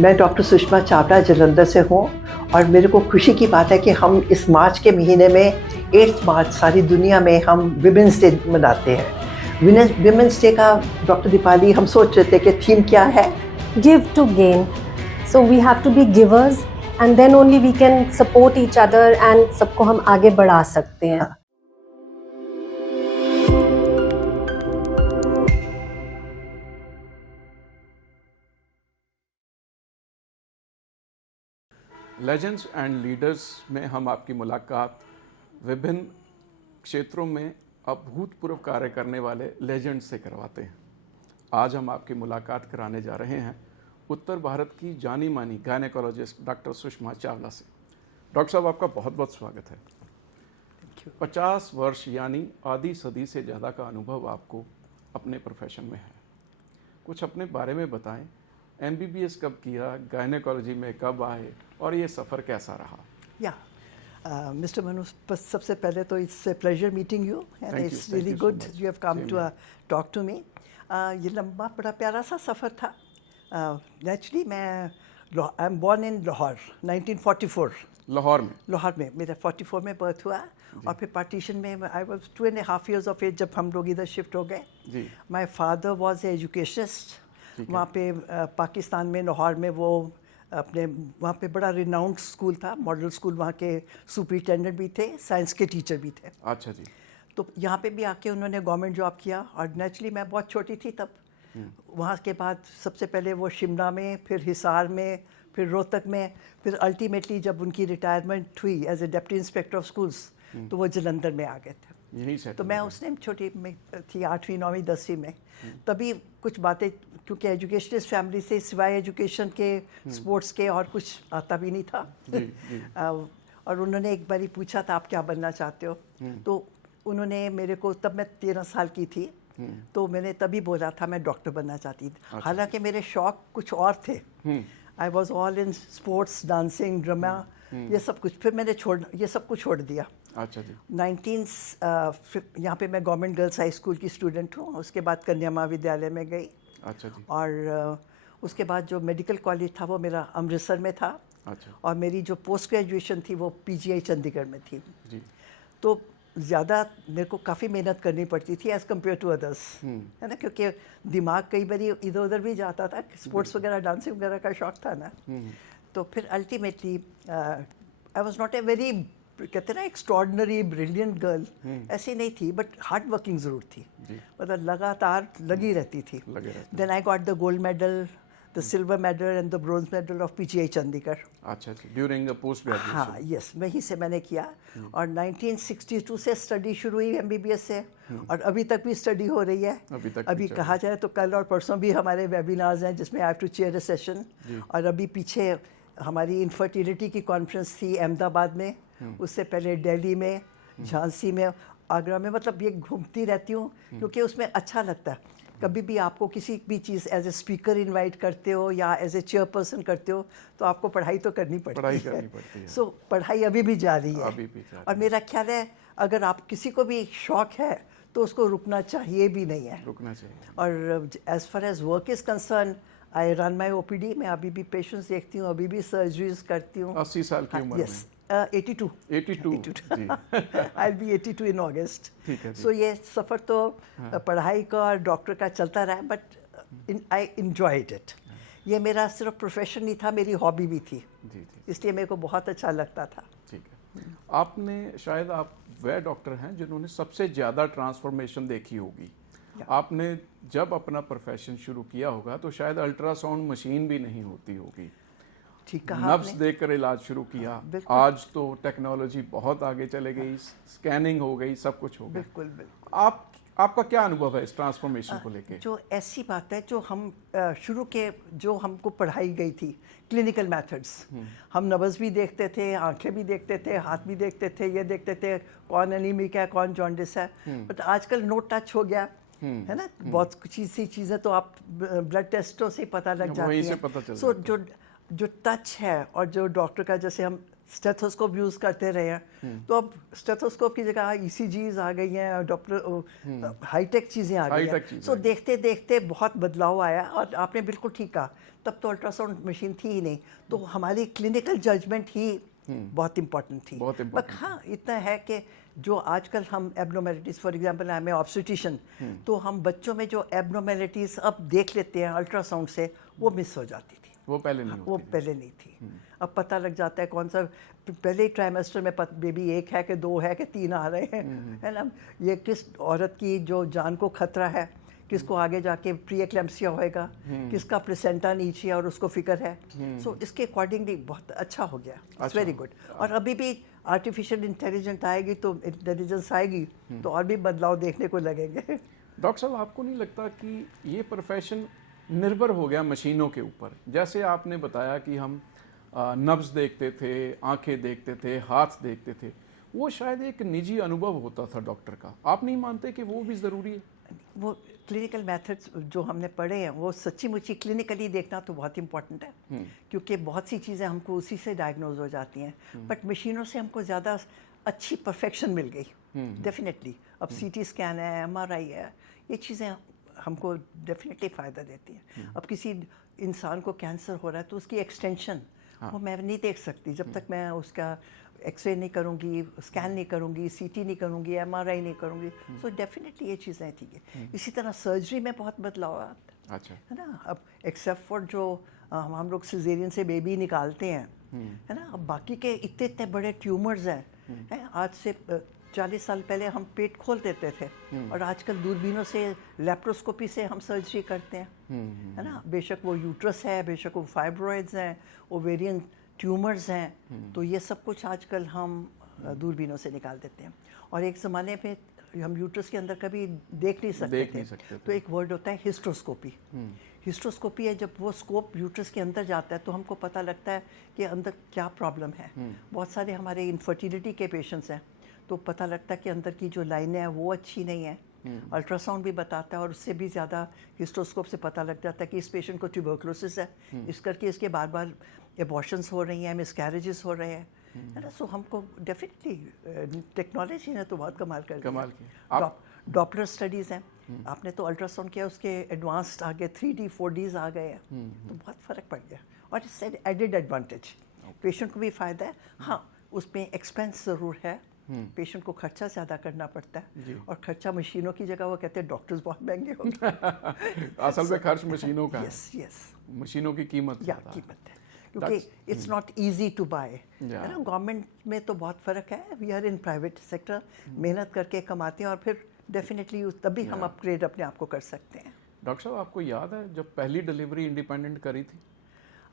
मैं डॉक्टर सुषमा चावला जलंधर से हूँ और मेरे को खुशी की बात है कि हम इस मार्च के महीने में 8 मार्च सारी दुनिया में हम विमेंस डे मनाते हैं। विमेंस डे का डॉक्टर दीपाली हम सोच रहे थे कि थीम क्या है। Give to gain. So we have to be givers and then only we can support each other and सबको हम आगे बढ़ा सकते हैं। लेजेंड्स एंड लीडर्स में हम आपकी मुलाकात विभिन्न क्षेत्रों में अभूतपूर्व कार्य करने वाले लेजेंड्स से करवाते हैं। आज हम आपकी मुलाकात कराने जा रहे हैं उत्तर भारत की जानी मानी गायनेकोलॉजिस्ट डॉक्टर सुषमा चावला से। डॉक्टर साहब, आपका बहुत बहुत स्वागत है। 50 वर्ष यानी आधी सदी से ज़्यादा का अनुभव आपको अपने प्रोफेशन में है। कुछ अपने बारे में बताएं। MBBS कब किया, गायनेकोलॉजी में कब आए और ये सफ़र कैसा रहा? मिस्टर मनु, सबसे पहले तो it's pleasure meeting you and it's really good you have come to talk to me. ये लंबा बड़ा प्यारा सा सफ़र था। नेचुरली मैं I am born in Lahore 1944। Lahore में मेरा 44 में बर्थ हुआ और फिर पार्टीशन में I was 2.5 years of age जब हम लोग इधर शिफ्ट हो गए। My father was educationist. वहाँ पे पाकिस्तान में लाहौर में वो अपने वहाँ पे बड़ा रिनाउंड स्कूल था, मॉडल स्कूल। वहाँ के सुपरिटेंडेंट भी थे, साइंस के टीचर भी थे। अच्छा जी। तो यहाँ पे भी आके उन्होंने गवर्नमेंट जॉब किया और नेचुरली मैं बहुत छोटी थी तब। वहाँ के बाद सबसे पहले वो शिमला में, फिर हिसार में, फिर रोहतक में, फिर अल्टीमेटली जब उनकी रिटायरमेंट हुई as a deputy inspector of schools तो वो जलंधर में आ गए थे। यहीं से तो मैं उस टाइम छोटी में थी, 8वीं 9वीं 10वीं में। तभी कुछ बातें, क्योंकि एजुकेशनिस्ट फैमिली से सिवाय एजुकेशन के स्पोर्ट्स के और कुछ आता भी नहीं था। और उन्होंने एक बारी पूछा था आप क्या बनना चाहते हो, तो उन्होंने मेरे को, तब मैं 13 साल की थी, तो मैंने तभी बोला था मैं डॉक्टर बनना चाहती थी। हालांकि मेरे शौक कुछ और थे। I was all in sports, dancing, drama, ये सब कुछ। फिर मैंने ये सब कुछ छोड़ दिया। अच्छा जी। 19 यहाँ पे मैं गवर्नमेंट गर्ल्स हाई स्कूल की स्टूडेंट हूँ। उसके बाद कन्या महाविद्यालय में गई। अच्छा जी। और उसके बाद जो मेडिकल कॉलेज था वो मेरा अमृतसर में था। अच्छा। और मेरी जो पोस्ट ग्रेजुएशन थी वो PGI चंडीगढ़ में थी जी। तो ज़्यादा मेरे को काफ़ी मेहनत करनी पड़ती थी एज़ कम्पेयर टू अदर्स, है ना, क्योंकि दिमाग कई बार इधर उधर भी जाता था। स्पोर्ट्स वगैरह, डांसिंग वगैरह का शौक था ना। तो फिर ultimately I was not a very, कहते हैं ना, एक्स्ट्रॉर्डनरी ब्रिलियंट गर्ल, ऐसी नहीं थी, बट हार्ड वर्किंग ज़रूर थी। मतलब लगातार लगी रहती थी। Then I got the gold medal, the silver medal and the bronze medal of PGI Chandigarh. अच्छा जी, ड्यूरिंग द पोस्ट ग्रेजुएशन। हाँ, यस, वहीं से मैंने किया। और 1962 से स्टडी शुरू हुई MBBS से, और अभी तक भी स्टडी हो रही है। अभी कहा जाए तो कल और परसों भी हमारे वेबिनार्स हैं जिसमें I have to chair a session. और अभी पीछे हमारी इनफर्टिलिटी की कॉन्फ्रेंस थी अहमदाबाद में, उससे पहले दिल्ली में, झांसी में, आगरा में। मतलब ये घूमती रहती हूँ क्योंकि उसमें अच्छा लगता है। कभी भी आपको किसी भी चीज़ एज ए स्पीकर इनवाइट करते हो या एज ए चेयरपर्सन करते हो तो आपको पढ़ाई तो करनी पड़ती है। सो पढ़ाई अभी भी जारी है। और मेरा ख्याल है अगर आप किसी को भी शौक है तो उसको रुकना चाहिए भी नहीं है। और as far as work is concerned, I run my OPD। मैं अभी भी पेशेंट्स देखती हूँ, अभी भी सर्जरीज करती हूँ। 80 साल की उम्र में? 82 जी। आई विल बी 82 इन अगस्त। ठीक है। सो ये सफ़र तो पढ़ाई का और डॉक्टर का चलता रहा, बट आई एंजॉयड इट। ये मेरा सिर्फ प्रोफेशन नहीं था, मेरी हॉबी भी थी। इसलिए मेरे को बहुत अच्छा लगता था। ठीक है। आपने, शायद आप वह डॉक्टर हैं जिन्होंने सबसे ज़्यादा ट्रांसफॉर्मेशन देखी होगी। आपने जब अपना प्रोफेशन शुरू किया होगा तो शायद अल्ट्रासाउंड मशीन भी नहीं होती होगी। ठीक कहा, नब्ज देखकर इलाज शुरू किया। आज तो टेक्नोलॉजी बहुत आगे चले गई, स्कैनिंग हो गई, सब कुछ हो गया। बिल्कुल। आपका क्या अनुभव है इस ट्रांसफॉर्मेशन को लेके? जो ऐसी बात है, जो हम शुरू के जो हमको पढ़ाई गई थी क्लिनिकल मेथड्स, हम नब्ज भी देखते थे, आंखें भी देखते थे, हाथ भी देखते थे, ये देखते थे कौन एनीमिक है, कौन जॉन्डिस है। बट आजकल नो टच हो गया, है ना। बहुत कुछ सी चीज़ें तो आप ब्लड टेस्टों से पता लग जाती हैं। सो जो टच है और जो डॉक्टर का, जैसे हम स्टेथोस्कोप यूज़ करते रहे हैं, तो अब स्टेथोस्कोप की जगह ईसीजीज आ गई हैं, डॉक्टर हाईटेक चीज़ें आ गई हैं। सो देखते देखते बहुत बदलाव आया, और आपने बिल्कुल ठीक कहा, तब तो अल्ट्रासाउंड मशीन थी ही नहीं, तो हमारी क्लिनिकल जजमेंट ही बहुत इम्पोर्टेंट थी। बट हाँ, इतना है कि जो आजकल हम abnormalities, for example I am a obstetrician, तो हम बच्चों में जो एबनॉर्मेलिटीज़ अब देख लेते हैं अल्ट्रासाउंड से, वो मिस हो जाती थी, वो पहले नहीं वो पहले नहीं थी। अब पता लग जाता है कौन सा पहले ही ट्राइमेस्टर में बेबी 1 है कि 2 है कि 3 आ रहे हैं, है ना। ये किस औरत की जो जान को खतरा है, किसको आगे जाके प्री एक्लेम्पसिया होएगा, किसका प्लेसेंटा नीचे और उसको फिक्र है। सो इसके अकॉर्डिंगली बहुत अच्छा हो गया, इट्स वेरी गुड। और अभी भी आर्टिफिशियल इंटेलिजेंस आएगी, तो इंटेलिजेंस आएगी तो और भी बदलाव देखने को लगेंगे। डॉक्टर साहब, आपको नहीं लगता कि ये प्रोफेशन निर्भर हो गया मशीनों के ऊपर? जैसे आपने बताया कि हम नब्ज देखते थे, आंखें देखते थे, हाथ देखते थे, वो शायद एक निजी अनुभव होता था डॉक्टर का। आप नहीं मानते कि वो भी ज़रूरी है? वो क्लिनिकल मेथड्स जो हमने पढ़े हैं, वो सच्ची मुच्ची क्लिनिकली देखना तो बहुत इंपॉर्टेंट है, क्योंकि बहुत सी चीज़ें हमको उसी से डायग्नोज हो जाती हैं। बट मशीनों से हमको ज़्यादा अच्छी परफेक्शन मिल गई, डेफिनेटली। अब सीटी स्कैन है, एमआरआई है, ये चीज़ें हमको डेफिनेटली फ़ायदा देती हैं। अब किसी इंसान को कैंसर हो रहा है, तो उसकी एक्सटेंशन वो मैं नहीं देख सकती जब तक मैं उसका एक्सरे नहीं करूँगी, स्कैन नहीं करूँगी, सीटी नहीं करूँगी, एमआरआई नहीं करूँगी। सो डेफिनेटली ये चीज़ें ठीक है। इसी तरह सर्जरी में बहुत बदलाव आता है, अच्छा, है ना। अब एक्सेप्ट फॉर जो हम लोग सिजेरियन से बेबी निकालते हैं, है ना, अब बाकी के इतने इतने बड़े ट्यूमर्स हैं। आज से 40 साल पहले हम पेट खोल देते थे, और आजकल दूरबीनों से, लेप्रोस्कोपी से हम सर्जरी करते हैं, है ना। बेशक वो यूट्रस है, बेशक वो फाइब्रॉइड्स हैं, ओवेरियन ट्यूमर्स हैं, तो ये सब कुछ आजकल हम दूरबीनों से निकाल देते हैं। और एक ज़माने में हम यूट्रस के अंदर कभी देख नहीं सकते थे, तो एक वर्ड होता है हिस्ट्रोस्कोपी। हिस्ट्रोस्कोपी है, जब वो स्कोप यूट्रस के अंदर जाता है तो हमको पता लगता है कि अंदर क्या प्रॉब्लम है। बहुत सारे हमारे इनफर्टिलिटी के पेशेंट्स हैं, तो पता लगता है कि अंदर की जो लाइनें हैं वो अच्छी नहीं है। अल्ट्रासाउंड भी बताता है, और उससे भी ज़्यादा हिस्ट्रोस्कोप से पता लग जाता है कि इस पेशेंट को ट्यूबरकुलोसिस है, इस करके इसके बार बार एबॉर्शंस हो रही हैं, मिसकैरेजेस हो रहे हैं, है ना। सो हमको डेफिनेटली टेक्नोलॉजी ने तो बहुत कमाल कर दिया। डॉपलर स्टडीज़ हैं, आपने तो अल्ट्रासाउंड किया, उसके एडवांस्ड आ गए, 3D 4Ds आ गए हैं, तो बहुत फ़र्क पड़ गया। और इससे एडेड एडवांटेज, पेशेंट को भी फ़ायदा है। हाँ, उसमें एक्सपेंस ज़रूर है, पेशेंट को खर्चा ज़्यादा करना पड़ता है, और खर्चा मशीनों की जगह वो कहते हैं डॉक्टर्स बहुत महंगे हो गए। असल में खर्च मशीनों का यस यस, मशीनों की कीमत है, क्योंकि it's not easy to buy, है ना। गवर्नमेंट में तो बहुत फ़र्क है, we are in private sector, मेहनत करके कमाते हैं, और फिर डेफिनेटली तभी हम अपग्रेड अपने आप को कर सकते हैं। डॉक्टर साहब, आपको याद है जब पहली डिलीवरी इंडिपेंडेंट करी थी?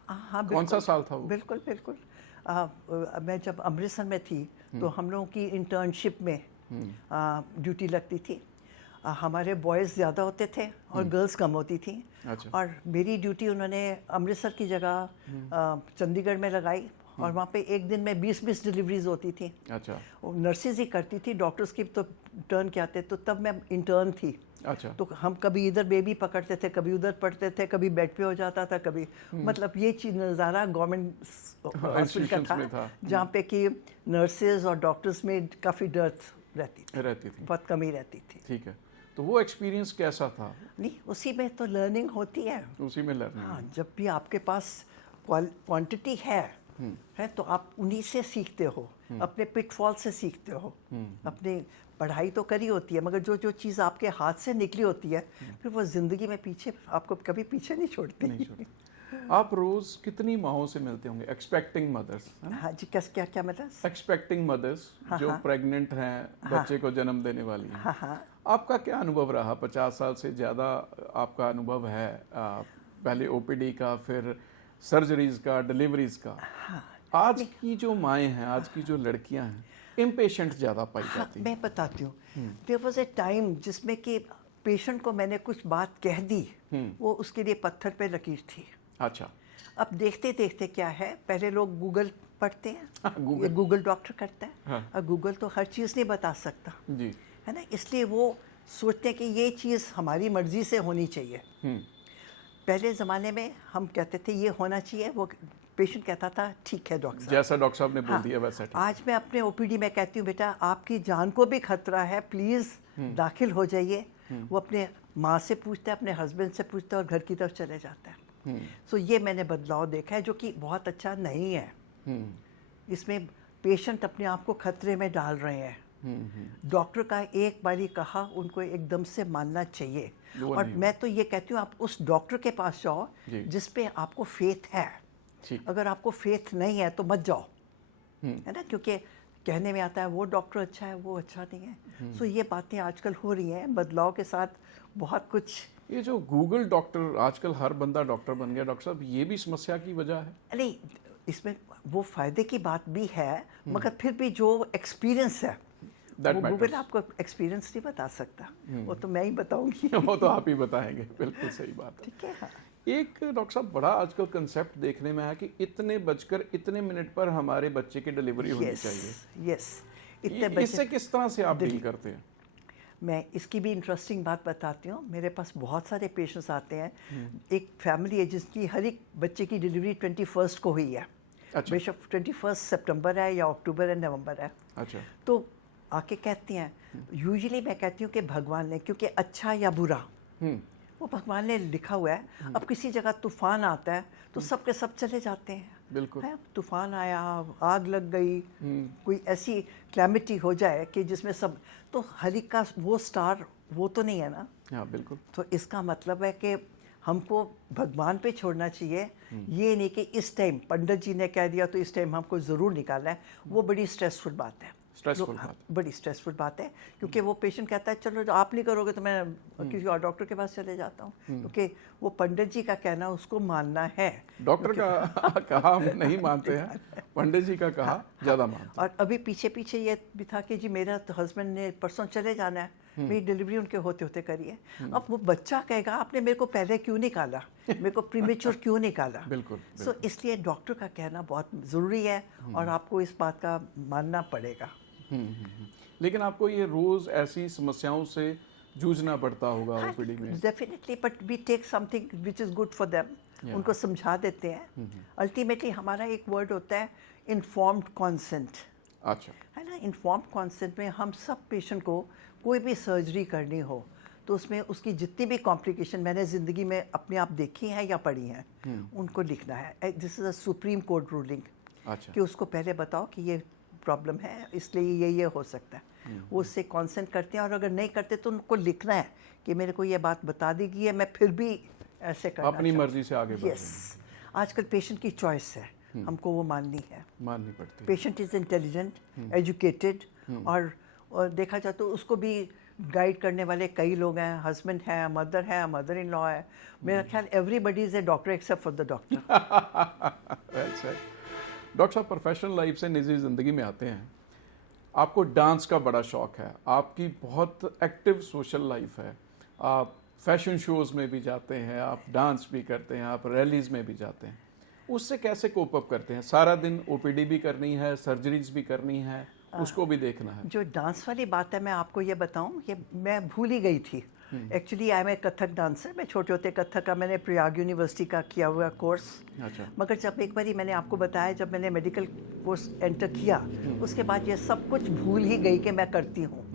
हाँ, कौन सा साल था वो? बिल्कुल बिल्कुल। मैं जब अमृतसर में थी, तो हम लोगों की इंटर्नशिप में ड्यूटी लगती थी। हमारे बॉयज़ ज़्यादा होते थे और गर्ल्स कम होती थी। अच्छा। और मेरी ड्यूटी उन्होंने अमृतसर की जगह चंडीगढ़ में लगाई, और वहाँ पे एक दिन में 20-20 डिलीवरीज होती थी। अच्छा। नर्सेज ही करती थी, डॉक्टर्स की तो टर्न क्या आते, तो तब मैं इंटर्न थी। अच्छा। तो हम कभी इधर बेबी पकड़ते थे, कभी उधर पढ़ते थे, कभी बेड पे हो जाता था, कभी मतलब ये चीज़ नज़ारा गवर्नमेंट हॉस्पिटल का था, जहाँ पे कि नर्सेज और डॉक्टर्स में काफ़ी डर्थ रहती थी, बहुत कमी रहती थी। ठीक है, तो वो एक्सपीरियंस कैसा था? नहीं, उसी में तो लर्निंग होती है, उसी में लर्निंग। हाँ, जब भी आपके पास क्वांटिटी है तो आप उन्हीं से सीखते हो, अपने पिटफॉल से सीखते हो। अपनी पढ़ाई तो करी होती है, मगर जो जो चीज़ आपके हाथ से निकली होती है, फिर वो ज़िंदगी में पीछे आपको कभी पीछे नहीं छोड़ती। आप रोज़ कितनी माँओं से मिलते होंगे? Expecting mothers. हाँ जी, क्या क्या मतलब? एक्सपेक्टिंग मदर्स जो प्रेग्नेंट हैं, बच्चे को जन्म देने वाली हैं। आपका क्या अनुभव रहा? 50 साल से ज़्यादा आपका अनुभव है, पहले ओपीडी का, फिर सर्जरीज का, डिलीवरीज का। आज की जो माएँ हैं, आज की जो लड़कियां हैं, इम्पेशेंट ज़्यादा पाई जाती हैं। मैं बताती हूँ, देयर वाज ए टाइम जिसमें कि पेशेंट को मैंने कुछ बात कह दी, वो उसके लिए पत्थर पे लकीर थी। अच्छा। अब देखते देखते क्या है, पहले लोग गूगल पढ़ते हैं, गूगल डॉक्टर करता है, और गूगल तो हर चीज़ नहीं बता सकता जी, है ना, इसलिए वो सोचते हैं कि ये चीज़ हमारी मर्जी से होनी चाहिए। पहले ज़माने में हम कहते थे ये होना चाहिए, वो पेशेंट कहता था ठीक है डॉक्टर साहब। जैसा डॉक्टर साहब ने बोल हाँ, दिया वैसा ठीक। आज मैं अपने ओपीडी में कहती हूँ बेटा आपकी जान को भी खतरा है, प्लीज़ दाखिल हो जाइए। वो अपने माँ से पूछता है, अपने हस्बैंड से पूछता है और घर की तरफ चले जाता है। सो ये मैंने बदलाव देखा है जो कि बहुत अच्छा नहीं है। इसमें पेशेंट अपने आप को खतरे में डाल रहे हैं। डॉक्टर का एक बारी कहा उनको एकदम से मानना चाहिए। और मैं तो ये कहती हूँ आप उस डॉक्टर के पास जाओ जिस पे आपको फेथ है। अगर आपको फेथ नहीं है तो मत जाओ, है ना, क्योंकि कहने में आता है वो डॉक्टर अच्छा है, वो अच्छा नहीं है। सो ये बातें आजकल हो रही हैं, बदलाव के साथ बहुत कुछ। ये जो गूगल डॉक्टर, आजकल हर बंदा डॉक्टर बन गया डॉक्टर साहब, ये भी समस्या की वजह है? नहीं, इसमें वो फायदे की बात भी है, मगर फिर भी जो एक्सपीरियंस है वो गूगल आपको एक्सपीरियंस नहीं बता सकता। वो तो मैं ही बताऊंगी। वो तो आप ही बताएंगे, बिल्कुल सही बात है। ठीक है। हाँ। एक डॉक्टर साहब बड़ा आजकल कंसेप्ट देखने में आया कि इतने बजकर इतने मिनट पर हमारे बच्चे की डिलीवरी होनी चाहिए। यस, इससे किस तरह से आप डील करते हैं? मैं इसकी भी इंटरेस्टिंग बात बताती हूँ। मेरे पास बहुत सारे पेशेंट्स आते हैं। एक फैमिली है जिसकी हर एक बच्चे की डिलीवरी 21 को हुई है। अच्छा। बेशक 21 सितंबर है या अक्टूबर है, नवंबर है। अच्छा। तो आके कहती हैं, यूजुअली मैं कहती हूँ कि भगवान ने, क्योंकि अच्छा या बुरा वो भगवान ने लिखा हुआ है। अब किसी जगह तूफान आता है तो सब के सब चले जाते हैं। बिल्कुल। है, तूफान आया, आग लग गई, कोई ऐसी क्लैमिटी हो जाए कि जिसमें सब, तो हरी का वो स्टार वो तो नहीं है ना। हाँ बिल्कुल। तो इसका मतलब है कि हमको भगवान पे छोड़ना चाहिए। ये नहीं कि इस टाइम पंडित जी ने कह दिया तो इस टाइम हमको ज़रूर निकालना है। वो बड़ी स्ट्रेसफुल बात है। स्ट्रेसफुल बात, बड़ी स्ट्रेसफुल बात है, क्योंकि वो पेशेंट कहता है चलो जो आप नहीं करोगे तो मैं किसी और डॉक्टर के पास चले जाता हूँ, क्योंकि वो पंडित जी का कहना उसको मानना है। डॉक्टर का कहा हम नहीं मानते हैं, पंडित जी का कहा ज़्यादा मानते हैं। और अभी पीछे पीछे ये भी था कि जी मेरा तो हस्बैंड ने परसों चले जाना है, मेरी डिलीवरी उनके होते होते करिए। अब वो बच्चा कहेगा आपने मेरे को पहले क्यों निकाला, मेरे को प्रीमेच्योर क्यों निकाला। बिल्कुल। सो इसलिए डॉक्टर का कहना बहुत ज़रूरी है और आपको इस बात का मानना पड़ेगा। लेकिन आपको ये रोज़ ऐसी समस्याओं से जूझना पड़ता होगा ओपीडी में। Definitely, but we take something which is good for them. उनको समझा देते हैं। अल्टीमेटली हमारा एक वर्ड होता है इन्फॉर्म्ड कॉन्सेंट। अच्छा। है ना, इन्फॉर्म्ड कॉन्सेंट में हम सब पेशेंट को कोई भी सर्जरी करनी हो तो उसमें उसकी जितनी भी कॉम्प्लिकेशन मैंने ज़िंदगी में अपने आप देखी हैं या पढ़ी हैं, उनको लिखना है। This is a supreme court ruling. अच्छा। कि उसको पहले बताओ कि ये प्रॉब्लम है, इसलिए ये हो सकता है। वो उससे कॉन्सेंट करते हैं, और अगर नहीं करते तो उनको लिखना है कि मेरे को ये बात बता दी गई है, मैं फिर भी ऐसे करना अपनी मर्जी से आगे बढ़ रहे हैं। यस, आजकल पेशेंट की चॉइस है, हमको वो माननी है। माननी पड़ती है। पेशेंट इज़ इंटेलिजेंट, एजुकेटेड, और देखा जाए तो उसको भी गाइड करने वाले कई लोग हैं। हस्बैंड है, मदर इन लॉ है। मेरा ख्याल everybody is a doctor except for the doctor. Doctor साहब, प्रोफेशनल लाइफ से निजी ज़िंदगी में आते हैं। आपको डांस का बड़ा शौक है, आपकी बहुत एक्टिव सोशल लाइफ है, आप फैशन शोज़ में भी जाते हैं, आप डांस भी करते हैं, आप रैलीज़ में भी जाते हैं। उससे कैसे कोप अप करते हैं? सारा दिन ओपीडी भी करनी है, सर्जरीज भी करनी है, उसको भी देखना है। जो डांस वाली बात है, मैं आपको ये बताऊं, ये मैं भूल ही गई थी। Actually I am a Kathak dancer. मैं छोटे होते कथक का मैंने प्रयाग यूनिवर्सिटी का किया हुआ कोर्स। अच्छा। मगर जब एक बारी मैंने आपको बताया, जब मैंने मेडिकल कोर्स एंटर किया, उसके बाद ये सब कुछ भूल ही गई कि मैं करती हूँ।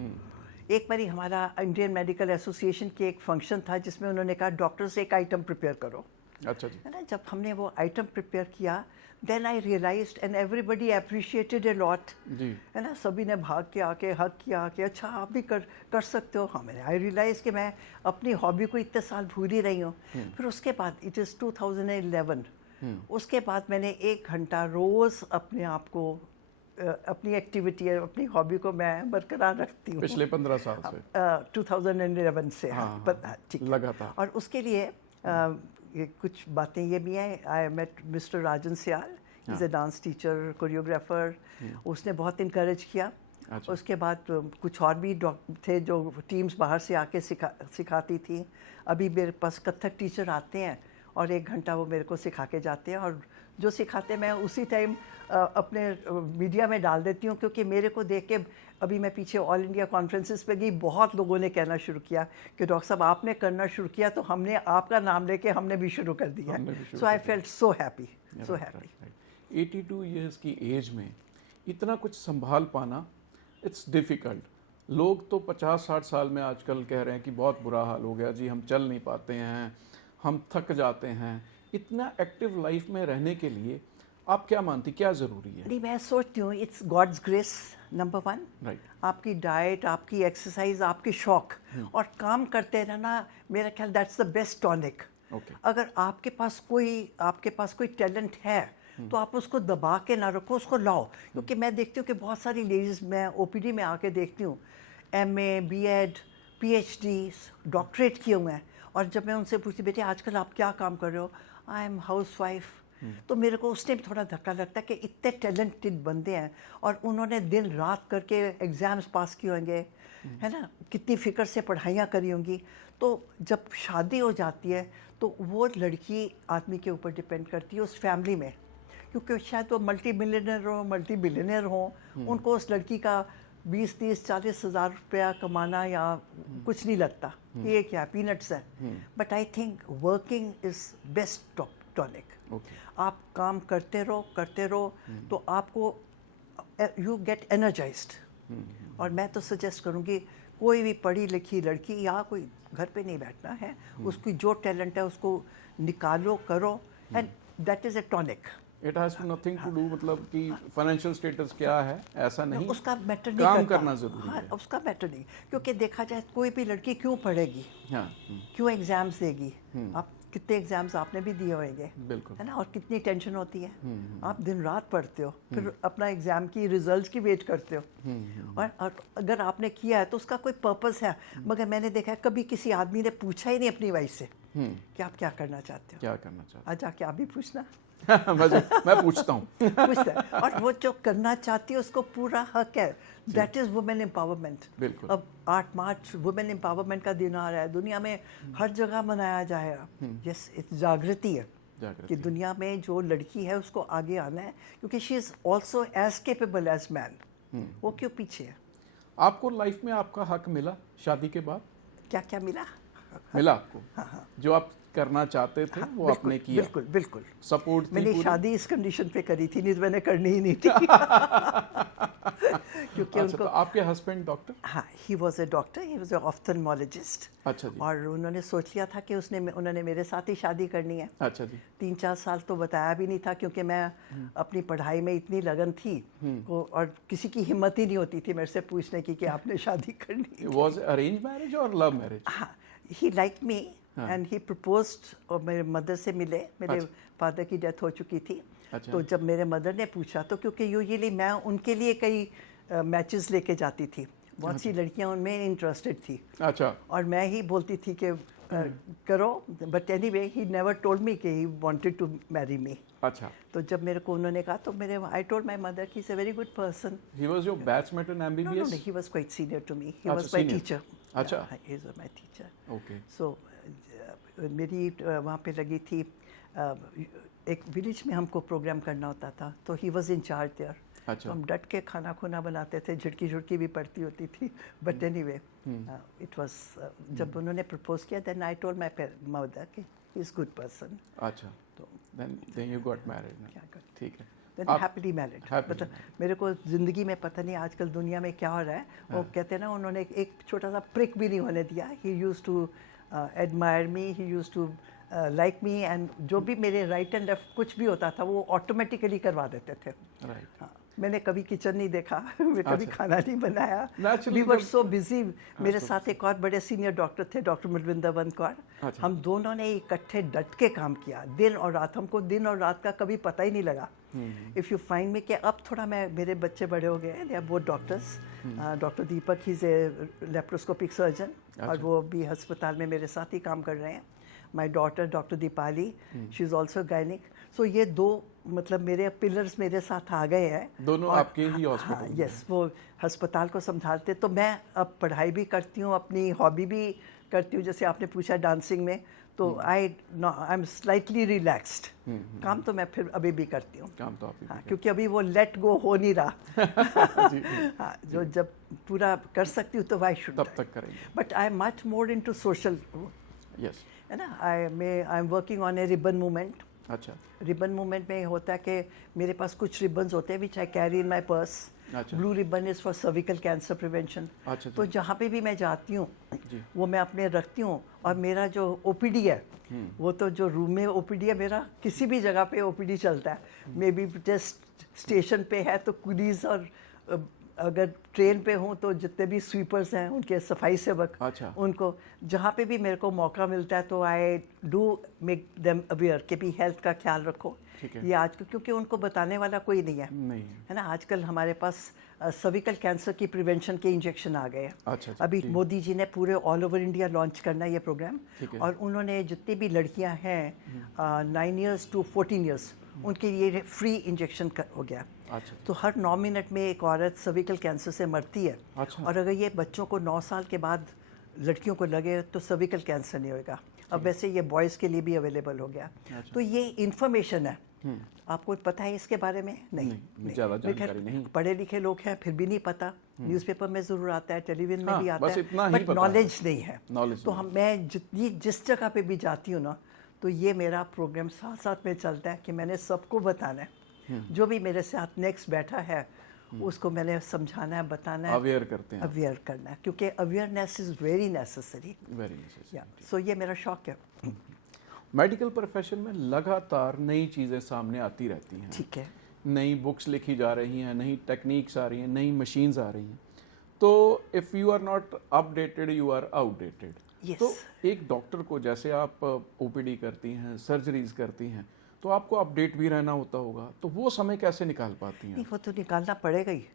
एक बारी हमारा इंडियन मेडिकल एसोसिएशन के एक फंक्शन था जिसमें उन्होंने कहा डॉक्टर से एक आइटम प्रिपेयर करो। अच्छा जी। है ना, जब हमने वो आइटम प्रिपेयर किया, then I realized and everybody appreciated a lot. जी। है ना, सभी ने भाग के आके हक किया कि अच्छा आप भी कर सकते हो। हाँ, मैंने आई रियलाइज़ कि मैं अपनी हॉबी को इतने साल भूल ही रही हूँ। फिर उसके बाद इट इज़ 2011, उसके बाद मैंने 1 घंटा रोज़ अपने आप को, अपनी एक्टिविटी, अपनी हॉबी को मैं बरकरार रखती हूँ। पिछले 15 साल से 2011 से। हाँ, ठीक है। लगातार। और उसके लिए ये कुछ बातें ये भी हैं। I met mister Rajan Sial, is a dance teacher, choreographer. उसने बहुत इनकरेज किया। अच्छा। उसके बाद कुछ और भी थे जो टीम्स बाहर से आके सिखाती थी। अभी मेरे पास कथक टीचर आते हैं और 1 घंटा वो मेरे को सिखा के जाते हैं, और जो सिखाते हैं मैं उसी टाइम अपने मीडिया में डाल देती हूँ, क्योंकि मेरे को देख के अभी मैं पीछे ऑल इंडिया कॉन्फ्रेंसेस पे गई, बहुत लोगों ने कहना शुरू किया कि डॉक्टर साहब आपने करना शुरू किया तो हमने आपका नाम लेके हमने भी शुरू कर दिया। So I felt so happy, so happy. 82 years की एज में इतना कुछ संभाल पाना, इट्स डिफ़िकल्ट। लोग तो 50-60 साल में आजकल कह रहे हैं कि बहुत बुरा हाल हो गया जी, हम चल नहीं पाते हैं, हम थक जाते हैं। इतना एक्टिव लाइफ में रहने के लिए आप क्या मानती, क्या ज़रूरी है? नहीं, मैं सोचती हूँ it's God's grace number 1। Right. आपकी डाइट, आपकी एक्सरसाइज, आपकी शौक और काम करते रहना, मेरा ख्याल that's the best tonic. Okay. अगर आपके पास कोई टैलेंट है तो आप उसको दबा के ना रखो, उसको लाओ। क्योंकि मैं देखती हूँ कि बहुत सारी लेडीज़, मैं ओपीडी में आके देखती हूँ, एमए, बीएड, पीएचडी, डॉक्टरेट किए हुए हैं, और जब मैं उनसे पूछती बेटे आजकल आप क्या काम कर रहे हो, आई एम हाउसवाइफ, तो मेरे को उस टाइम थोड़ा धक्का लगता है कि इतने टैलेंटेड बंदे हैं और उन्होंने दिन रात करके एग्ज़ाम्स पास किए होंगे, है ना, कितनी फ़िक्र से पढ़ाइयाँ करी होंगी। तो जब शादी हो जाती है तो वो लड़की आदमी के ऊपर डिपेंड करती है उस फैमिली में, क्योंकि शायद वो मल्टी मिलियनर हो, मल्टी बिलियनर हो, उनको उस लड़की का 20, 30, 40 हज़ार रुपया कमाना या कुछ नहीं लगता, ये क्या पीनट्स है। But I think working is best tonic. आप काम करते रहो तो आपको यू गेट एनर्जाइज्ड। और मैं तो सजेस्ट करूँगी कोई भी पढ़ी लिखी लड़की, या कोई घर पे नहीं बैठना है, उसकी जो टैलेंट है उसको निकालो, करो, and that is a tonic. It has nothing to do, मतलब कि फाइनेंशियल स्टेटस क्या है ऐसा नहीं, उसका मैटर नहीं काम करता। करना ज़रूरी है। उसका मैटर नहीं, क्योंकि देखा जाए कोई भी लड़की क्यों पढ़ेगी, हाँ। क्यों एग्जाम्स देगी। आप कितने एग्जाम्स आपने भी दिए होंगे, बिल्कुल। है ना, और कितनी टेंशन होती है। आप दिन रात पढ़ते हो, फिर अपना एग्जाम की रिजल्ट्स की वेट करते हो, और अगर आपने किया है तो उसका कोई पर्पस है। मगर मैंने देखा है कभी किसी आदमी ने पूछा ही नहीं अपनी वाइफ से कि आप क्या करना चाहते हो। क्या करना चाहते आज जाके आप भी पूछना। मैं पूछता हूँ। पूछता है, और वो जो करना चाहती है उसको पूरा हक है। That is women empowerment. बिल्कुल। अब 8 मार्च वुमेन एम्पावरमेंट का दिन आ रहा है, दुनिया में हर जगह मनाया जाएगा। यस, इट्स जागृति है कि दुनिया में जो लड़की है उसको आगे आना है, क्योंकि she is also as capable as man. वो क्यों पीछे है? आपको लाइफ में आपका हक मिला शादी के बाद? क्या क्या मिला? मिला आपको? जो आप करना चाहते थे वो आपने किया? बिल्कुल बिल्कुल। सपोर्ट थी मैंने पूरी? शादी इस कंडीशन पे करी थी, नहीं तो मैंने करनी ही नहीं थी। क्योंकि अच्छा, तो आपके हस्बैंड डॉक्टर? हाँ, he was a doctor, he was a ophthalmologist. अच्छा जी। और उन्होंने सोच लिया था कि उन्होंने मेरे साथ ही शादी करनी है। अच्छा जी। 3-4 साल तो बताया भी नहीं था, क्योंकि मैं अपनी पढ़ाई में इतनी लगन थी और किसी की हिम्मत ही नहीं होती थी मेरे से पूछने की कि आपने शादी करनी है। वाज अरेंज मैरिज और लव मैरिज? हाँ, he like me and he proposed, और मेरे मदर से मिले। मेरे फादर की डेथ हो चुकी थी। अच्छा। तो जब मेरे मदर ने पूछा, तो क्योंकि यूजुअली मैं उनके लिए कई मैचेस लेके जाती थी, बहुत सी लड़कियां उनमें इंटरेस्टेड थी। अच्छा। और मैं ही बोलती थी कि करो, but anyway he never told me कि he wanted to marry me. अच्छा। तो जब मेरे को उन्होंने कहा तो I told my mother he is a very good person. He was your batchmate in MBBS? No, he was quite senior to me, he अच्छा, वाज माय senior. टीचर। अच्छा। He is my teacher. Okay. So मेरी वहाँ पे लगी थी, एक village में हमको प्रोग्राम करना होता था, तो he was in charge there. अच्छा। तो हम डट के खाना खुना बनाते थे, झुटकी भी पड़ती होती थी, बट एनीवे इट वाज, जब उन्होंने प्रपोज किया then I told my mother कि ही इज गुड पर्सन। अच्छा, तो देन यू गॉट मैरिड? क्या कर, ठीक है। Then happily married. मतलब मेरे को ज़िंदगी में पता नहीं आजकल दुनिया में क्या हो रहा है, वो कहते हैं ना, उन्होंने एक छोटा सा प्रिक भी नहीं होने दिया। He used to admire me, he used to like me, and जो भी मेरे राइट एंड लेफ्ट कुछ भी होता था वो ऑटोमेटिकली करवा देते थे। राइट। हाँ, मैंने कभी किचन नहीं देखा, मैं कभी खाना नहीं बनाया। Naturally, we were so busy. मेरे साथ एक और बड़े सीनियर डॉक्टर थे, डॉक्टर मलविंदर कौर। अच्छा। हम दोनों ने इकट्ठे डट के काम किया, दिन और रात। हमको दिन और रात का कभी पता ही नहीं लगा। इफ़ यू फाइंड मी, कि अब थोड़ा मेरे बच्चे बड़े हो गए हैं, they are both doctors. Doctor Deepak he is a laparoscopic surgeon, और वो भी अस्पताल में मेरे साथ ही काम कर रहे हैं। My daughter doctor Deepali, she is also gynaec. सो ये दो मतलब मेरे पिलर्स मेरे साथ आ गए हैं। दोनों आपके ही हॉस्पिटल? हाँ, यस, वो अस्पताल को संभालते। तो मैं अब पढ़ाई भी करती हूँ, अपनी हॉबी भी करती हूँ। जैसे आपने पूछा डांसिंग में, तो आई एम स्लाइटली रिलैक्स्ड। काम तो मैं फिर अभी भी करती हूँ, काम तो आप ही हाँ, क्योंकि अभी वो लेट गो हो नहीं रहा। जी, जी। हाँ, जो जब पूरा कर सकती हूँ तो वाई शुड तब तक करेंगे। But I am much more into social, yes. है ना। I am working on A ribbon movement. अच्छा रिबन मूवमेंट में होता है कि मेरे पास कुछ रिबन्स होते हैं which I carry in my purse. अच्छा। Blue ribbon is for cervical cancer prevention. अच्छा तो जहाँ पे भी मैं जाती हूँ जी। वो मैं अपने रखती हूँ। और मेरा जो ओपीडी है वो तो जो रूम में ओपीडी है मेरा, किसी भी जगह पे ओपीडी चलता है। मे बी टेस्ट स्टेशन पे है तो पुलिस, और अगर ट्रेन पे हूँ तो जितने भी स्वीपर्स हैं उनके सफाई सेवक, अच्छा। उनको जहाँ पे भी मेरे को मौका मिलता है तो I do make them aware कि भी हेल्थ का ख्याल रखो। ठीक है। ये आजकल क्योंकि उनको बताने वाला कोई नहीं है, नहीं है ना। आजकल हमारे पास सर्विकल कैंसर की प्रिवेंशन के इंजेक्शन आ गए हैं। अच्छा जी, अभी जी। मोदी जी ने पूरे ऑल ओवर इंडिया लॉन्च करना है ये प्रोग्राम। ठीक है। और उन्होंने जितनी भी लड़कियां हैं 9 ईयर्स टू 14 ईयर्स उनके लिए फ्री इंजेक्शन हो गया। अच्छा तो हर 9 मिनट में एक औरत सर्विकल कैंसर से मरती है। अच्छा। और अगर ये बच्चों को 9 साल के बाद लड़कियों को लगे तो सर्विकल कैंसर नहीं होगा। अब वैसे ये बॉयज़ के लिए भी अवेलेबल हो गया। तो ये इंफॉर्मेशन है। आपको पता है इसके बारे में? नहीं, ज़्यादा जानकारी नहीं। पढ़े लिखे लोग हैं फिर भी नहीं पता। न्यूज़पेपर में ज़रूर आता है, टेलीविजन में हाँ, भी आता बस है, इतना ही बट पता है। नॉलेज नहीं है। Knowledge तो नहीं। मैं जिस जगह पे भी जाती हूँ ना, तो ये मेरा प्रोग्राम साथ साथ में चलता है कि मैंने सबको बताना है। जो भी मेरे साथ नेक्स्ट बैठा है उसको मैंने समझाना है, बताना है, अवेयर करते हैं। अवेयर करना है, क्योंकि awareness is very necessary. Very necessary. So ये मेरा शौक है। मेडिकल प्रोफेशन में लगातार नई चीज़ें सामने आती रहती हैं। ठीक है। नई बुक्स लिखी जा रही हैं, नई टेक्निक्स आ रही हैं, नई मशीन्स आ रही हैं। तो if you are not updated you are outdated. Yes. तो एक डॉक्टर को, जैसे आप ओपीडी करती हैं, सर्जरीज करती हैं, तो आपको अपडेट भी रहना होता होगा, तो वो समय कैसे निकाल पाती हैं? नहीं, वो तो निकालना पड़ेगा ही।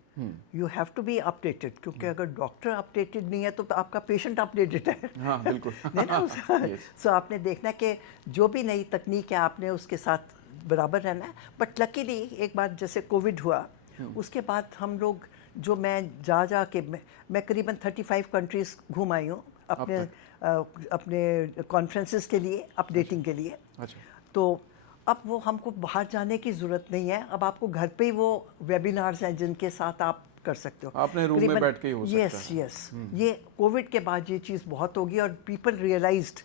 You have to be updated, क्योंकि अगर डॉक्टर अपडेटेड नहीं है तो आपका पेशेंट अपडेटेड है। हाँ बिल्कुल। नहीं ना। सो आपने देखना कि जो भी नई तकनीक है आपने उसके साथ बराबर रहना है। बट लकीली एक बार जैसे कोविड हुआ उसके बाद हम लोग जो मैं जा के मैं करीबन 35 कंट्रीज घूम आई हूँ अपने कॉन्फ्रेंसेस के लिए, अपडेटिंग के लिए। अच्छा। तो अब वो हमको बाहर जाने की ज़रूरत नहीं है। अब आपको घर पे ही वो वेबिनार्स हैं जिनके साथ आप कर सकते हो। आपने रूम में बैठ के ही हो सकता है। Yes yes. ये कोविड के बाद ये चीज़ बहुत होगी और पीपल रियलाइज्ड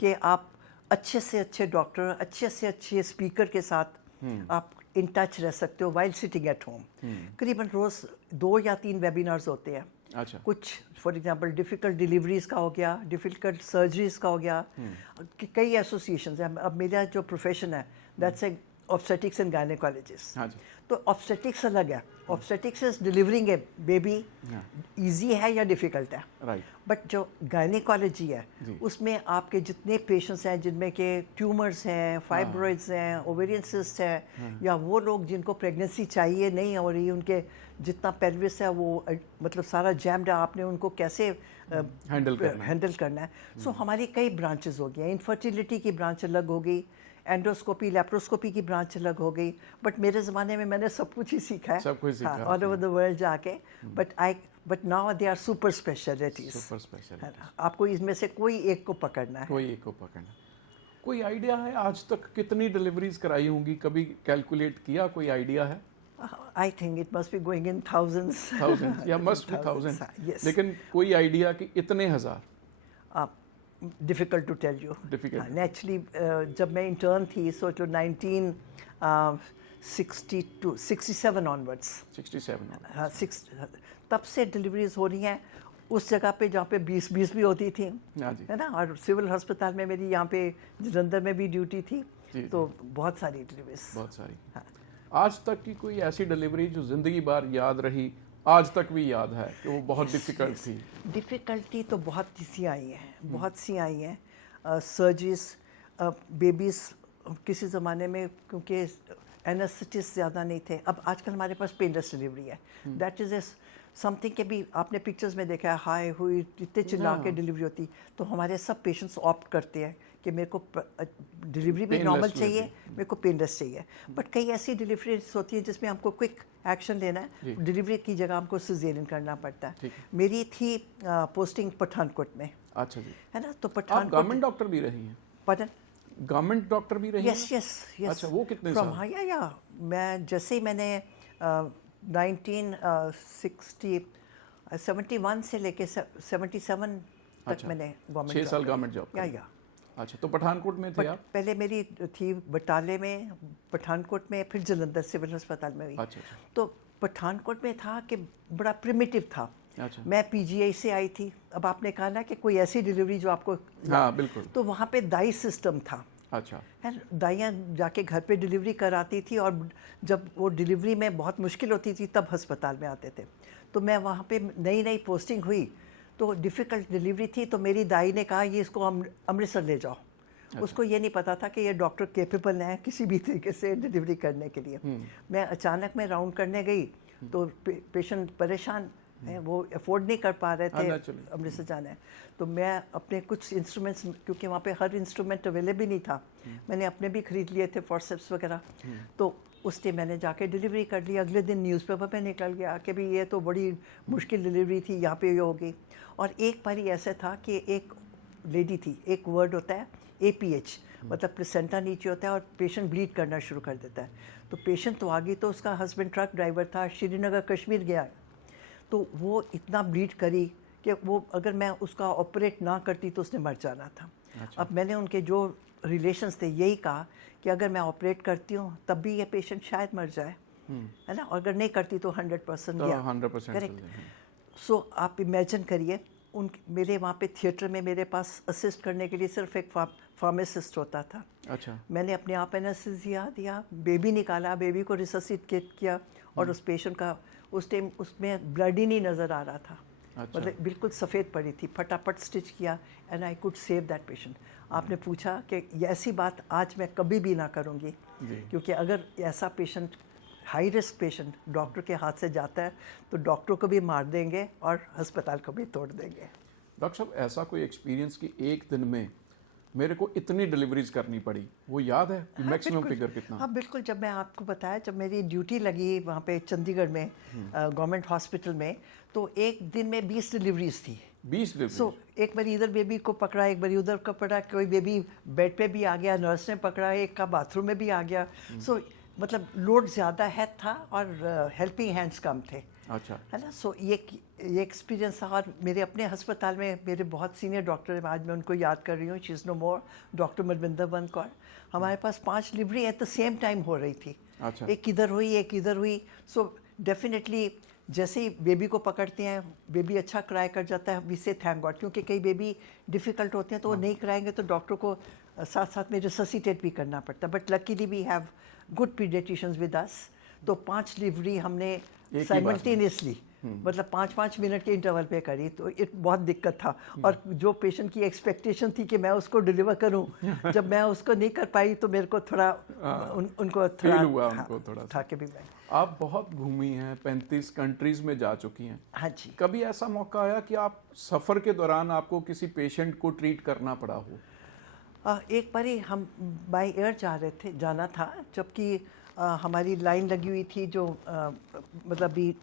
कि आप अच्छे से अच्छे डॉक्टर, अच्छे से अच्छे स्पीकर के साथ आप इन टच रह सकते हो वाइल सिटिंग एट होम। करीबन रोज़ 2 या 3 वेबिनार्स होते हैं। अच्छा। कुछ फॉर एग्जांपल डिफ़िकल्ट डिलीवरीज का हो गया, डिफ़िकल्ट सर्जरीज का हो गया। कई एसोसिएशंस हैं। अब मेरा जो प्रोफेशन है that's a obstetrics and gynaecologist. हाँ जी। तो ऑब्स्टेटिक्स अलग है। Obstetrics is delivering A baby, easy है या डिफ़िकल्ट है। राइट। बट जो गायनेकोलॉजी है उसमें आपके जितने पेशेंट्स हैं जिनमें के ट्यूमर्स हैं, फाइब्रॉइड्स हैं, ओवेरियन सिस्ट है, या वो लोग जिनको प्रेगनेंसी चाहिए नहीं हो रही, उनके जितना पेल्विस है वो मतलब सारा जैम्ड है, आपने उनको कैसे हैंडल करना है। सो हमारी कई ब्रांचेस हो गई हैं। इनफर्टिलिटी की ब्रांच अलग हो गई, एंडोस्कोपी, लेप्रोस्कोपी की ब्रांच अलग हो गई। बट मेरे ज़माने में मैंने सब कुछ ही सीखा है, सब कुछ सीखा है ऑल ओवर द वर्ल्ड जाके। But now they are super specialities. Super special. आपको इसमें से कोई एक को पकड़ना है। कोई एक को पकड़ना। कोई आइडिया है आज तक कितनी डिलीवरीज कराई होंगी? कभी कैलकुलेट किया? कोई आइडिया है? I think it must be going in thousands या मस्ट बी थाउजेंड। Yes. लेकिन कोई आइडिया कि इतने हजार? Difficult to tell you. Difficult. Actually जब मैं इंटर्न थी सो जो 1967 ऑनवर्ड्स, 67। हाँ, तब से डिलीवरीज हो रही हैं उस जगह पे जहाँ पे 20 भी होती थी, हाँ जी। है ना। और सिविल अस्पताल में मेरी यहाँ पे जलंधर में भी ड्यूटी थी। जी, तो बहुत सारी डिलीवरीज। बहुत सारी। आज तक की कोई ऐसी डिलीवरी जो जिंदगी भर याद रही, आज तक भी याद है कि वो बहुत डिफिकल्ट थी? डिफ़िकल्टी तो बहुत सी आई हैं, बहुत सी आई हैं। सर्जरीज, बेबीज़ किसी ज़माने में क्योंकि एनेस्थेटिस्ट ज़्यादा नहीं थे, अब आजकल हमारे पास पेनलेस डिलीवरी है। दैट इज़ ए समथिंग के भी आपने पिक्चर्स में देखा है, हाय हुई इतने चिल्ला के डिलीवरी होती। तो हमारे सब पेशेंट्स ऑप्ट करते हैं कि मेरे को डिलीवरी भी नॉर्मल चाहिए, मेरे को पेनलेस चाहिए। बट कई ऐसी डिलीवरीज होती है जिसमें हमको क्विक एक्शन लेना है, डिलीवरी की जगह हमको सिजेरियन करना पड़ता है। मेरी थी पोस्टिंग पठानकोट में। अच्छा जी। है ना। तो आप गवर्नमेंट डॉक्टर भी रही हैं? Pardon? गवर्नमेंट डॉक्टर भी रही Yes, हैं? yes, yes. अच्छा, वो कितने From साल? हाँ, yeah. मैं जैसे ही मैंने 1960 71 से लेके 77 तक अच्छा, मैंने 6 साल गवर्नमेंट जॉब या करी। या अच्छा, तो पठानकोट में थे आप? पहले मेरी थी बटाले में, पठानकोट में, फिर जलंधर सिविल अस्पताल में हुई। अच्छा अच्छा तो पठानकोट में था कि बड़ा प्रिमिटिव था। अच्छा। मैं पीजीआई से आई थी। अब आपने कहा ना कि कोई ऐसी डिलीवरी जो आपको, हाँ बिल्कुल। तो वहाँ पे दाई सिस्टम था। अच्छा है ना, दाइयाँ जाके घर पे डिलीवरी कराती थी, और जब वो डिलीवरी में बहुत मुश्किल होती थी तब अस्पताल में आते थे। तो मैं वहाँ पे नई नई पोस्टिंग हुई, तो डिफ़िकल्ट डिलीवरी थी, तो मेरी दाई ने कहा ये इसको अमृतसर ले जाओ। उसको ये नहीं पता था कि ये डॉक्टर केपेबल हैं किसी भी तरीके से डिलीवरी करने के लिए। मैं अचानक में राउंड करने गई तो पेशेंट परेशान हैं, वो अफोर्ड नहीं कर पा रहे थे अमृतसर जाना है। तो मैं अपने कुछ इंस्ट्रूमेंट्स, क्योंकि वहाँ पे हर इंस्ट्रूमेंट अवेलेबल नहीं था, मैंने अपने भी खरीद लिए थे, फॉरसेप्स वगैरह। तो उस दिन मैंने जाके डिलीवरी कर ली। अगले दिन न्यूज़पेपर पे निकल गया कि भाई ये तो बड़ी मुश्किल डिलीवरी थी, यहाँ पे ये होगी। और एक बार ही ऐसा था कि एक लेडी थी, एक वर्ड होता है APH, मतलब प्लेसेंटा नीचे होता है और पेशेंट ब्लीड करना शुरू कर देता है। तो पेशेंट तो आ गई, तो उसका हस्बैंड ट्रक ड्राइवर था, श्रीनगर कश्मीर गया, तो वो इतना ब्लीड करी कि वो अगर मैं उसका ऑपरेट ना करती तो उसने मर जाना था। अच्छा। अब मैंने उनके जो रिलेशंस थे यही कहा कि अगर मैं ऑपरेट करती हूँ तब भी ये पेशेंट शायद मर जाए, है ना, और अगर नहीं करती तो 100% तो गया। 100% करेक्ट। सो आप इमेजिन करिए, उन मेरे वहाँ पे थिएटर में मेरे पास असिस्ट करने के लिए सिर्फ एक फार्मासिस्ट होता था। अच्छा मैंने अपने आप एनेस्थीसिया दिया, बेबी निकाला, बेबी को रिससिटेट किया, और उस पेशेंट का उस टाइम उसमें ब्लड ही नहीं नज़र आ रहा था। अच्छा। मतलब बिल्कुल सफ़ेद पड़ी थी, फटाफट स्टिच किया, and I could save that patient. आपने पूछा कि ये ऐसी बात आज मैं कभी भी ना करूँगी, क्योंकि अगर ऐसा patient, high risk patient doctor के हाथ से जाता है तो डॉक्टर को भी मार देंगे और अस्पताल को भी तोड़ देंगे। डॉक्टर साहब, ऐसा कोई एक्सपीरियंस कि एक दिन में मेरे को इतनी डिलीवरीज करनी पड़ी, वो याद है कि मैक्सिमम फिगर कितना? हाँ बिल्कुल। जब मैं आपको बताया, जब मेरी ड्यूटी लगी वहाँ पे चंडीगढ़ में गवर्नमेंट हॉस्पिटल में, तो एक दिन में 20 डिलीवरीज थी। 20 डिलीवरी? सो एक बार इधर बेबी को पकड़ा, एक बार उधर को पकड़ा, कोई बेबी बेड पे भी आ गया, नर्स ने पकड़ा, एक का बाथरूम में भी आ गया। सो मतलब लोड ज़्यादा है था और हेल्पिंग हैंड्स कम थे। अच्छा। है ना। सो ये एक्सपीरियंस था। और मेरे अपने अस्पताल में मेरे बहुत सीनियर डॉक्टर हैं, आज मैं उनको याद कर रही हूँ, she is no more, doctor Manvinder one Kaur. हमारे पास 5 delivery at the same time हो रही थी। अच्छा। एक इधर हुई, एक इधर हुई। सो डेफिनेटली जैसे ही बेबी को पकड़ते हैं, बेबी अच्छा क्राई कर जाता है, वी से थैंक गॉड, क्योंकि कई बेबी डिफ़िकल्ट होते हैं तो वो नहीं कराएंगे तो डॉक्टर को साथ साथ में रिससिटेट भी करना पड़ता है। But luckily we have good paediatricians with us. तो 5 डिलीवरी हमने साइमल्टेनियसली, मतलब 5-5 मिनट के इंटरवल पे करी, तो एक बहुत दिक्कत था। और जो पेशेंट की एक्सपेक्टेशन थी कि मैं उसको डिलीवर करूं, जब मैं उसको नहीं कर पाई तो मेरे को थोड़ा उनको फील हुआ, उनको थोड़ा था कि भी मैं। आप बहुत घूमी हैं, 35 कंट्रीज में जा चुकी हैं। हाँ जी। कभी ऐसा मौका आया कि आप सफ़र के दौरान आपको किसी पेशेंट को ट्रीट करना पड़ा हो? एक बारी हम बाय एयर जाना था, जबकि हमारी लाइन लगी हुई थी जो मतलब भी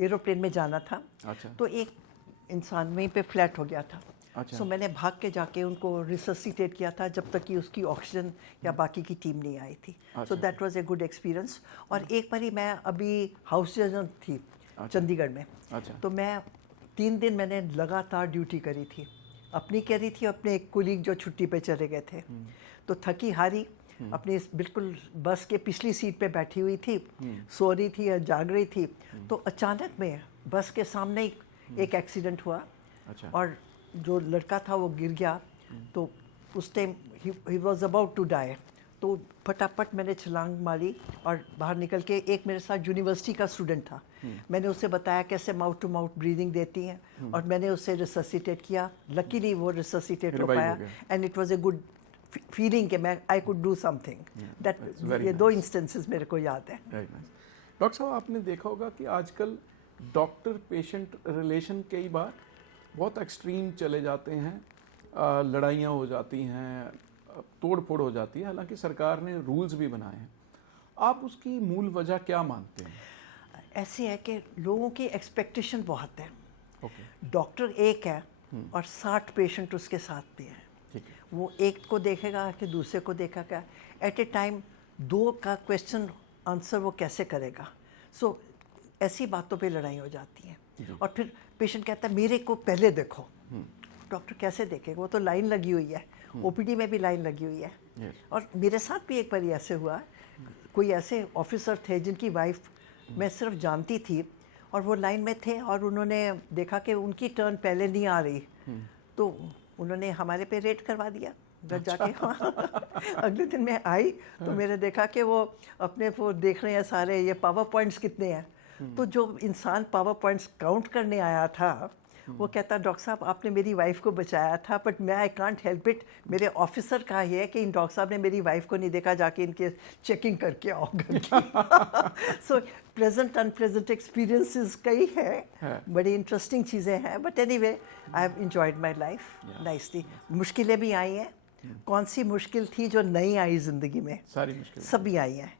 एरोप्लेन में जाना था। अच्छा। तो एक इंसान वहीं पे फ्लैट हो गया था। अच्छा। सो मैंने भाग के जाके उनको रिससिटेट किया था जब तक कि उसकी ऑक्सीजन या बाकी की टीम नहीं आई थी। So that was a good experience. और एक बारी मैं अभी हाउस सर्जन थी चंडीगढ़ में। अच्छा। तो मैं 3 दिन मैंने लगातार ड्यूटी करी थी, अपनी करी थी, अपने एक कुलीग जो छुट्टी पे चले गए थे। तो थकी हारी अपनी बिल्कुल बस के पिछली सीट पे बैठी हुई थी, सो रही थी या जाग रही थी। तो अचानक में बस के सामने ही एक एक्सीडेंट हुआ। अच्छा। और जो लड़का था वो गिर गया। तो उस time he was about to die. तो फटाफट मैंने छलांग मारी और बाहर निकल के, एक मेरे साथ यूनिवर्सिटी का स्टूडेंट था, मैंने उससे बताया कैसे माउथ टू माउथ ब्रीदिंग देती हैं, और मैंने उससे रिससिटेट किया। लकीली वो रिससिटेट हो पाया, and it was a good feeling कि मैं I could do something. That ये 2 इंस्टेंसेस मेरे को याद है। डॉक्टर साहब, आपने देखा होगा कि आजकल डॉक्टर पेशेंट रिलेशन कई बार बहुत एक्सट्रीम चले जाते हैं, लड़ाइयाँ हो जाती हैं, तोड़ फोड़ हो जाती है। हालांकि सरकार ने रूल्स भी बनाए हैं, आप उसकी मूल वजह क्या मानते हैं? ऐसे है कि लोगों की एक्सपेक्टेशन बहुत है। ओके। डॉक्टर एक है और 60 पेशेंट उसके साथ भी हैं। ठीक है। वो एक को देखेगा कि दूसरे को देखेगा, एट ए टाइम 2 का क्वेश्चन आंसर वो कैसे करेगा। सो ऐसी बातों पे लड़ाई हो जाती है। और फिर पेशेंट कहता है मेरे को पहले देखो। डॉक्टर कैसे देखेगा, वो तो लाइन लगी हुई है, ओपीडी में भी लाइन लगी हुई है। और मेरे साथ भी एक बार ऐसे हुआ, कोई ऐसे ऑफिसर थे जिनकी वाइफ मैं सिर्फ जानती थी और वो लाइन में थे और उन्होंने देखा कि उनकी टर्न पहले नहीं आ रही, तो उन्होंने हमारे पे रेड करवा दिया घर जाके। अगले दिन मैं आई तो मैंने देखा कि वो अपने वो देख रहे हैं सारे ये पावर पॉइंट्स कितने हैं। तो जो इंसान पावर पॉइंट्स काउंट करने आया था वो कहता डॉक्टर साहब आपने मेरी वाइफ को बचाया था, बट मैं आई कांट हेल्प इट, मेरे ऑफिसर का ये है कि इन डॉक्टर साहब ने मेरी वाइफ को नहीं देखा, जाके इनके चेकिंग करके आओ घर की। सो प्रेजेंट अनप्रेजेंट एक्सपीरियंसेस कई हैं, बड़ी इंटरेस्टिंग चीज़ें हैं, but anyway I have enjoyed my life nicely. मुश्किलें भी आई हैं, कौन सी मुश्किल थी जो नहीं आई ज़िंदगी में? सारी मुश्किल सभी आई हैं।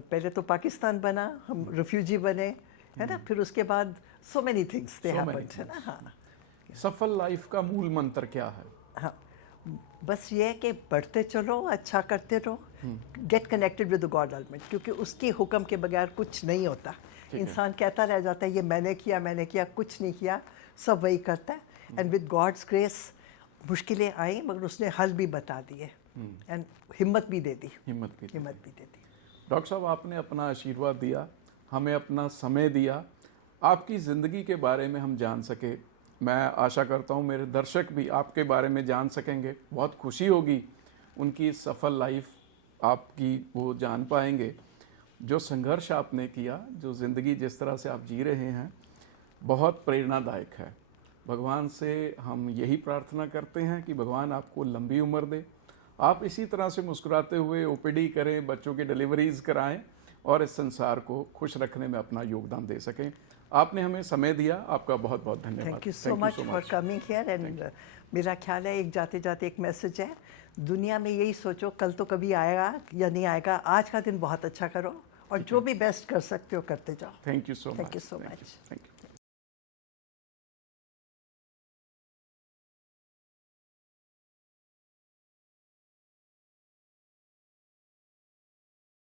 पहले तो पाकिस्तान बना, हम रिफ्यूजी बने, है ना, फिर उसके बाद so many things they happened, है ना। हाँ, सफल लाइफ का मूल मंत्र क्या है? हाँ, बस ये है कि बढ़ते चलो, अच्छा करते रहो, get connected with the God ultimate, क्योंकि उसके हुक्म के बगैर कुछ नहीं होता। इंसान कहता रह जाता है ये मैंने किया, कुछ नहीं किया, सब वही करता है। एंड विद गॉड्स ग्रेस मुश्किलें आई मगर उसने हल भी बता दिए एंड हिम्मत भी दे दी। डॉक्टर साहब आपने अपना आशीर्वाद दिया, हमें अपना समय दिया, आपकी ज़िंदगी के बारे में हम जान सके। मैं आशा करता हूँ मेरे दर्शक भी आपके बारे में जान सकेंगे, बहुत खुशी होगी उनकी सफल लाइफ आपकी वो जान पाएंगे। जो संघर्ष आपने किया, जो ज़िंदगी जिस तरह से आप जी रहे हैं, बहुत प्रेरणादायक है। भगवान से हम यही प्रार्थना करते हैं कि भगवान आपको लंबी उम्र दे, आप इसी तरह से मुस्कुराते हुए ओपीडी करें, बच्चों की डिलीवरीज कराएं और इस संसार को खुश रखने में अपना योगदान दे सकें। आपने हमें समय दिया, आपका बहुत बहुत धन्यवाद। Thank you so much for coming here. And मेरा ख्याल है एक जाते जाते एक मैसेज है, दुनिया में यही सोचो कल तो कभी आएगा या नहीं आएगा, आज का दिन बहुत अच्छा करो और जो भी बेस्ट कर सकते हो करते जाओ। Thank you so much. Thank you so much. Thank you.